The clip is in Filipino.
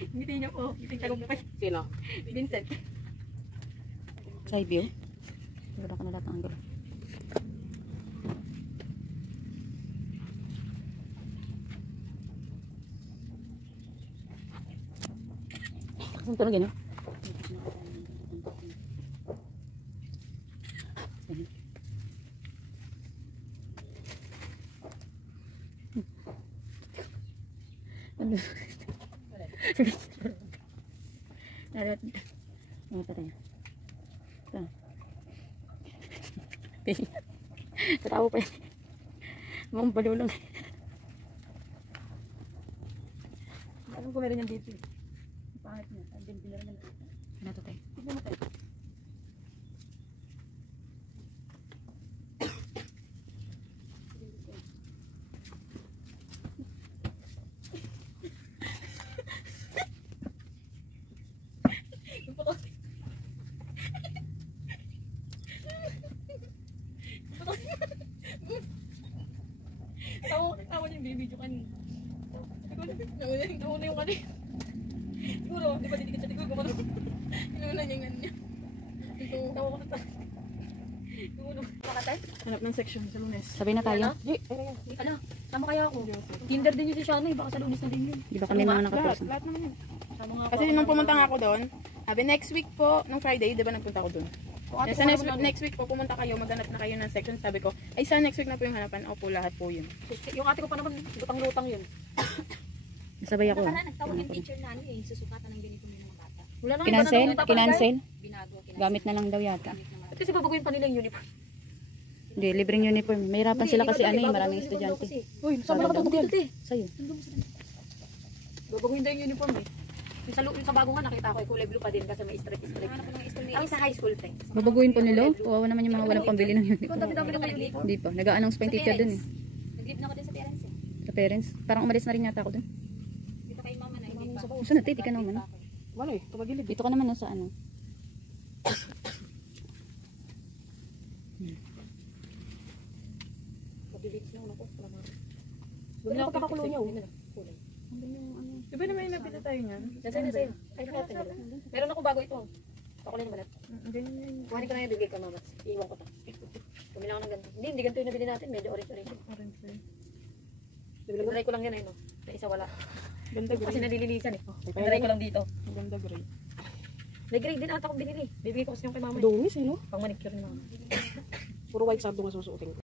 Ngiti niya po. Ngiting tagumpay. Sino? Vincent. Side view. Wala ka na lahat ng angle. Saan tunog yun? Ano? Ano pa tayo? Tatawa pa yun. Mukhang baliw lang. Alam ko meron yung dito. Pangit niya. Andin din naman. Ano to tayo? Tignan mo tayo. Tawa niya yung bibidyo kanina. Nauna yung kanina. Siguro, di ba didikit siya? Siguro gumano. Inuna niya yung ano niya. Tawa ko na tayo. Siguro. Makatay? Hanap ng section sa Lunes. Sabay na tayo. Ano? Sama kaya ako. Tinder din yun si Shana. Baka sa Lunes na din yun. Di ba kami mga nakapos? Lahat naman yun. Sama nga Kasi nung pumunta nga ako doon, sabi next week po, nung Friday, di ba nagpunta ako doon? Sa next week po, pumunta kayo, maghanap na kayo ng section. Sabi ko, ay sa next week na po yung hanapan. Opo, lahat po yun. Yung ate ko pa naman, lutang-lutang yun. Sabay ako. Nakaraan, nagtawag yung teacher na ano eh, susukatan ng ganito ng mga bata. Wala na. Kinansel? Kinansel? Binago, Gamit na lang daw yata. At kasi babaguhin pa nila yung uniform. Hindi, libreng uniform. Mahirapan sila kasi ano eh, maraming estudyante. Uy, saan ba nakatapag dito eh? Sa'yo. Babaguhin daw yung uniform eh. Yung sa bago nga nakita ko eh, kulay blue pa din kasi may stripe. Ang sa high school te. Babaguhin pa nila. Kawawa naman yung mga walang pambili ng uniform. Dami-dami naman yung Hindi pa. Nag-a-announce pa yung teacher dun eh. Nag-leave na ako din sa parents eh. Sa parents. Parang umalis na rin yata ako dun. Dito kay mama na, hindi pa. Gusto na, di ka naman. Wala eh, tumagilid. Dito ka naman no, sa ano. Mabilis lang ako. Doon ako pakakulo niya. Di ba naman yung napita tayo niyan? Nasa'yo. Ay, nakita nila. Meron ako bago ito. Pakulay na balat. Ganyan. Kuhanin ko na yung bigay ka mama. Iiwan ko to. Kumila ko ng ganito. Hindi ganito yung nabili natin. Medyo orange-orange. Nagtry ko lang yan ay no. Na isa wala. Ganda Kasi grade. nalililisan eh. Nagtry ko lang dito. Ganda grade. May grade din ata akong binili. Bibigay ko kasi yung kay mama. Dungis eh no? Pang manicure ni mama. Puro white sando nga susuotin ko.